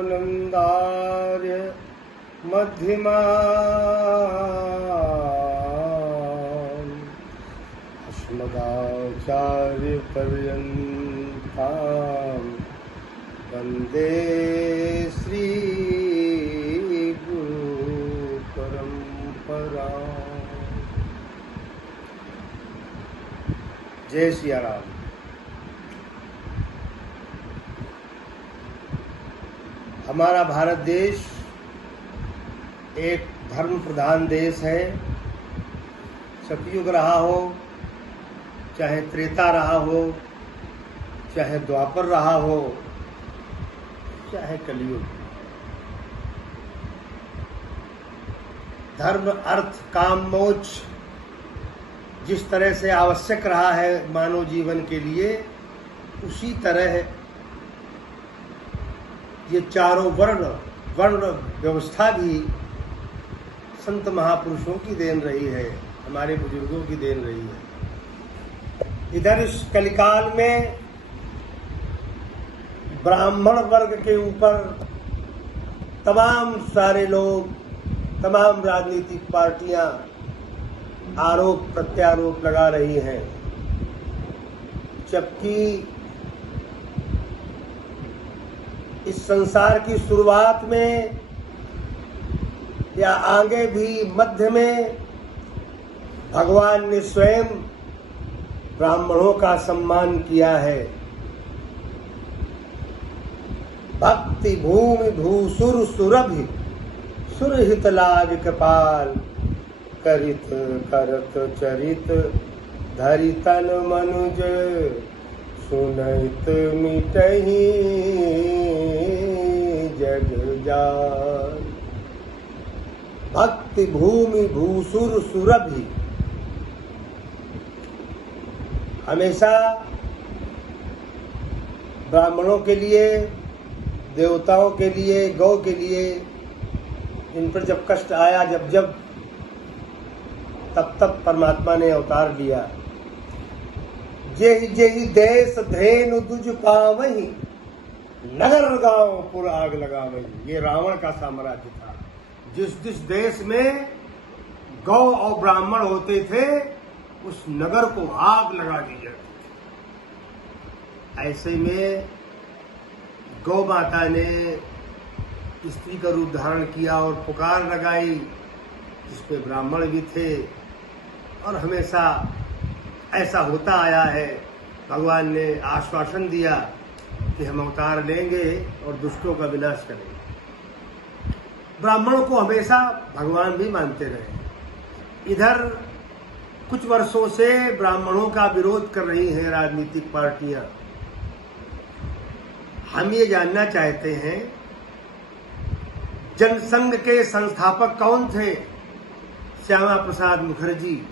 आनन्दार्य मध्यमाम् अस्मदाचार्यपर्यन्तां वन्दे श्रीगुरुपरम्पराम्। जय सिया राम। हमारा भारत देश एक धर्म प्रधान देश है। सतयुग रहा हो, चाहे त्रेता रहा हो, चाहे द्वापर रहा हो, चाहे कलयुग, धर्म अर्थ काम मोक्ष जिस तरह से आवश्यक रहा है मानव जीवन के लिए, उसी तरह ये चारों वर्ण व्यवस्था भी संत महापुरुषों की देन रही है, हमारे बुजुर्गों की देन रही है। इधर इस कलिकाल में ब्राह्मण वर्ग के ऊपर तमाम सारे लोग, तमाम राजनीतिक पार्टियां आरोप प्रत्यारोप लगा रही हैं, जबकि इस संसार की शुरुआत में या आगे भी मध्य में भगवान ने स्वयं ब्राह्मणों का सम्मान किया है। भक्ति भूमि भूसुर सुरभि सुरहित लाग कृपाल करित करत चरित धरि तन मनुज सुनैत मिटहि जग जान। भक्ति भूमि भूसुर सुरभि, हमेशा ब्राह्मणों के लिए, देवताओं के लिए, गौ के लिए इन पर जब कष्ट आया, जब तब परमात्मा ने अवतार लिया। जेहि जेहि देश धेनु दुज पावहि नगर गांव पुर आग लगावहि। ये रावण का साम्राज्य था। जिस देश में गौ और ब्राह्मण होते थे, उस नगर को आग लगा दी जाती थी। ऐसे में गौ माता ने स्त्री का रूप धारण किया और पुकार लगाई, जिसमें ब्राह्मण भी थे, और हमेशा ऐसा होता आया है। भगवान ने आश्वासन दिया कि हम अवतार लेंगे और दुष्टों का विनाश करेंगे। ब्राह्मणों को हमेशा भगवान भी मानते रहे। इधर कुछ वर्षों से ब्राह्मणों का विरोध कर रही हैं राजनीतिक पार्टियां। हम ये जानना चाहते हैं, जनसंघ के संस्थापक कौन थे? श्यामा प्रसाद मुखर्जी,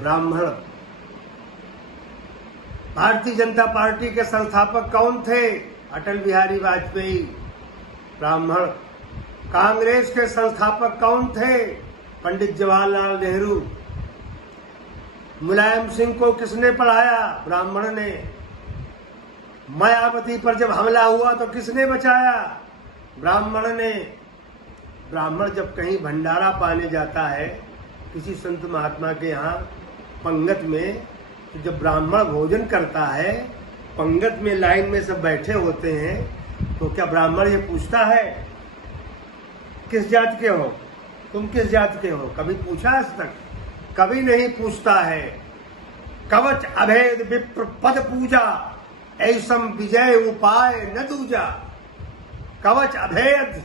ब्राह्मण। भारतीय जनता पार्टी के संस्थापक कौन थे? अटल बिहारी वाजपेयी, ब्राह्मण। कांग्रेस के संस्थापक कौन थे? पंडित जवाहरलाल नेहरू। मुलायम सिंह को किसने पढ़ाया? ब्राह्मण ने। मायावती पर जब हमला हुआ तो किसने बचाया? ब्राह्मण ने। ब्राह्मण जब कहीं भंडारा पाने जाता है किसी संत महात्मा के यहाँ पंगत में, तो जब ब्राह्मण भोजन करता है, पंगत में लाइन में सब बैठे होते हैं, तो क्या ब्राह्मण ये पूछता है किस जात के हो, तुम किस जात के हो? कभी पूछा आज तक? कभी नहीं पूछता है। कवच अभेद विप्र पद पूजा, ऐसम विजय उपाय न दूजा। कवच अभेद,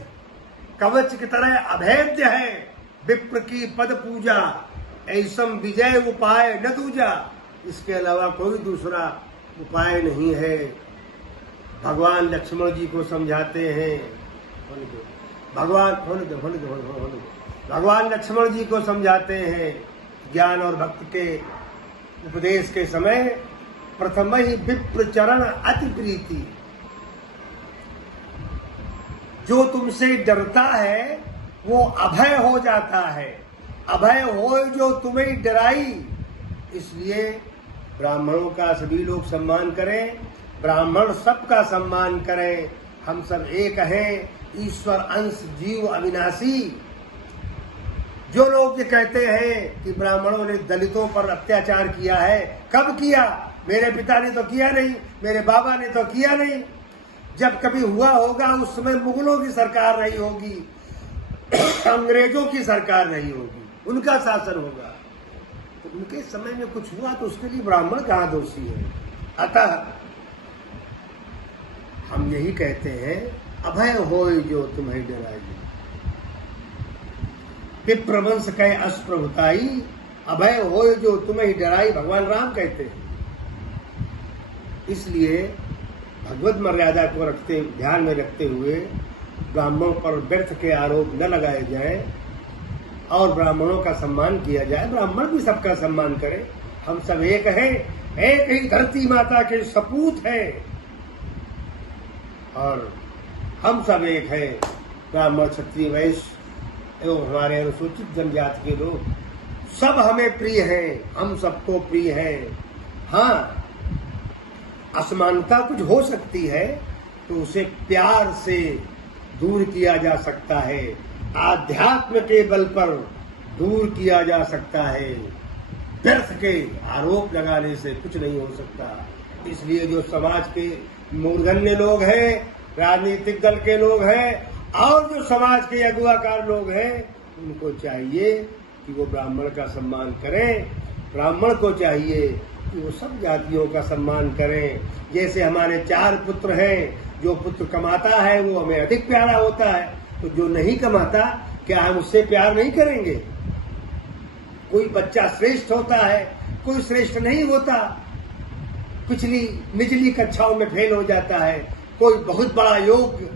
कवच की तरह अभेद्य है विप्र की पद पूजा, ऐसम विजय उपाय न दूजा। इसके अलावा कोई दूसरा उपाय नहीं है। भगवान लक्ष्मण जी को समझाते हैं, भगवान लक्ष्मण जी को समझाते हैं ज्ञान और भक्ति के उपदेश के समय, प्रथम ही विप्र चरण अति प्रीति। जो तुमसे डरता है वो अभय हो जाता है। अभय हो जो तुम्हें डराई, इसलिए ब्राह्मणों का सभी लोग सम्मान करें, ब्राह्मण सबका सम्मान करें। हम सब एक हैं, ईश्वर अंश जीव अविनाशी। जो लोग ये कहते हैं कि ब्राह्मणों ने दलितों पर अत्याचार किया है, कब किया? मेरे पिता ने तो किया नहीं, मेरे बाबा ने तो किया नहीं। जब कभी हुआ होगा उस समय मुगलों की सरकार रही होगी, अंग्रेजों की सरकार रही होगी, उनका शासन होगा, तो उनके समय में कुछ हुआ तो उसके लिए ब्राह्मण कहाँ दोषी है? अतः हम यही कहते हैं, अभय होय जो तुम्हें डराई, विप्रवंश कहे अष्प्रभुताई, अभय होय जो तुम्हें डराई, भगवान राम कहते हैं। इसलिए भगवत मर्यादा को ध्यान में रखते हुए ब्राह्मणों पर व्यर्थ के आरोप न लगाए जाए और ब्राह्मणों का सम्मान किया जाए। ब्राह्मण भी सबका सम्मान करें। हम सब एक हैं, एक ही धरती माता के सपूत हैं और हम सब एक हैं। ब्राह्मण, क्षत्रिय, वैश्य एवं हमारे अनुसूचित जनजाति के लोग सब हमें प्रिय हैं, हम सबको प्रिय हैं। हाँ, असमानता कुछ हो सकती है तो उसे प्यार से दूर किया जा सकता है, आध्यात्म के बल पर दूर किया जा सकता है। व्यर्थ के आरोप लगाने से कुछ नहीं हो सकता। इसलिए जो समाज के मूर्धन्य लोग हैं, राजनीतिक दल के लोग हैं और जो समाज के अगुवाकार लोग हैं, उनको चाहिए कि वो ब्राह्मण का सम्मान करें। ब्राह्मण को चाहिए कि वो सब जातियों का सम्मान करें। जैसे हमारे 4 पुत्र हैं, जो पुत्र कमाता है वो हमें अधिक प्यारा होता है, तो जो नहीं कमाता क्या हम उससे प्यार नहीं करेंगे? कोई बच्चा श्रेष्ठ होता है, कोई श्रेष्ठ नहीं होता, निचली कक्षाओं में फेल हो जाता है, कोई बहुत बड़ा योग्य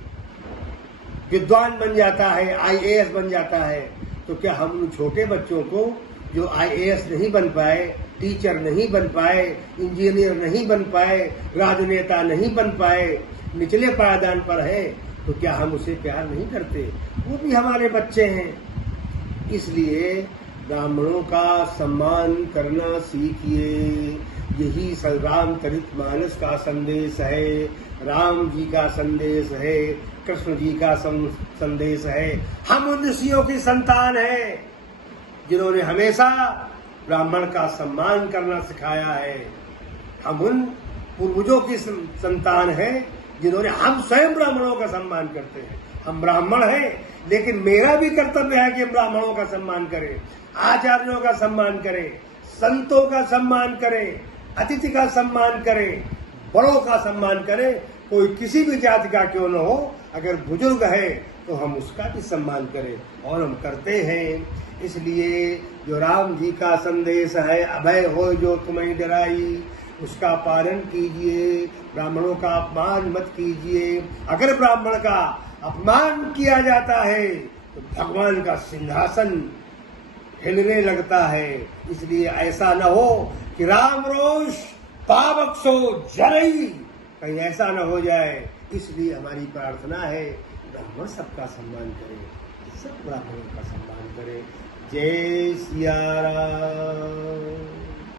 विद्वान बन जाता है, IAS बन जाता है, तो क्या हम उन छोटे बच्चों को जो IAS नहीं बन पाए, टीचर नहीं बन पाए, इंजीनियर नहीं बन पाए, राजनेता नहीं बन पाए, निचले पायदान पर है, तो क्या हम उसे प्यार नहीं करते? वो भी हमारे बच्चे हैं। इसलिए ब्राह्मणों का सम्मान करना सीखिए। यही रामचरितमानस का संदेश है, राम जी का संदेश है, कृष्ण जी का संदेश है। हम उन ऋषियों की संतान हैं जिन्होंने हमेशा ब्राह्मण का सम्मान करना सिखाया है। हम उन पूर्वजों की संतान हैं जिन्होंने, हम स्वयं ब्राह्मणों का सम्मान करते हैं। हम ब्राह्मण हैं, लेकिन मेरा भी कर्तव्य है कि ब्राह्मणों का सम्मान करें, आचार्यों का सम्मान करें, संतों का सम्मान करें, अतिथि का सम्मान करें, बड़ों का सम्मान करें। कोई किसी भी जाति का क्यों न हो, अगर बुजुर्ग है तो हम उसका भी सम्मान करें, और हम करते हैं। इसलिए जो राम जी का संदेश है, अभय हो जो तुम्हें डराई, उसका पालन कीजिए। ब्राह्मणों का अपमान मत कीजिए। अगर ब्राह्मण का अपमान किया जाता है तो भगवान का सिंहासन हिलने लगता है। इसलिए ऐसा न हो कि राम रोष पावक सो जरई, कहीं ऐसा न हो जाए। इसलिए हमारी प्रार्थना है, ब्राह्मण सबका सम्मान करें, सब ब्राह्मणों का सम्मान करें। जय सिया राम।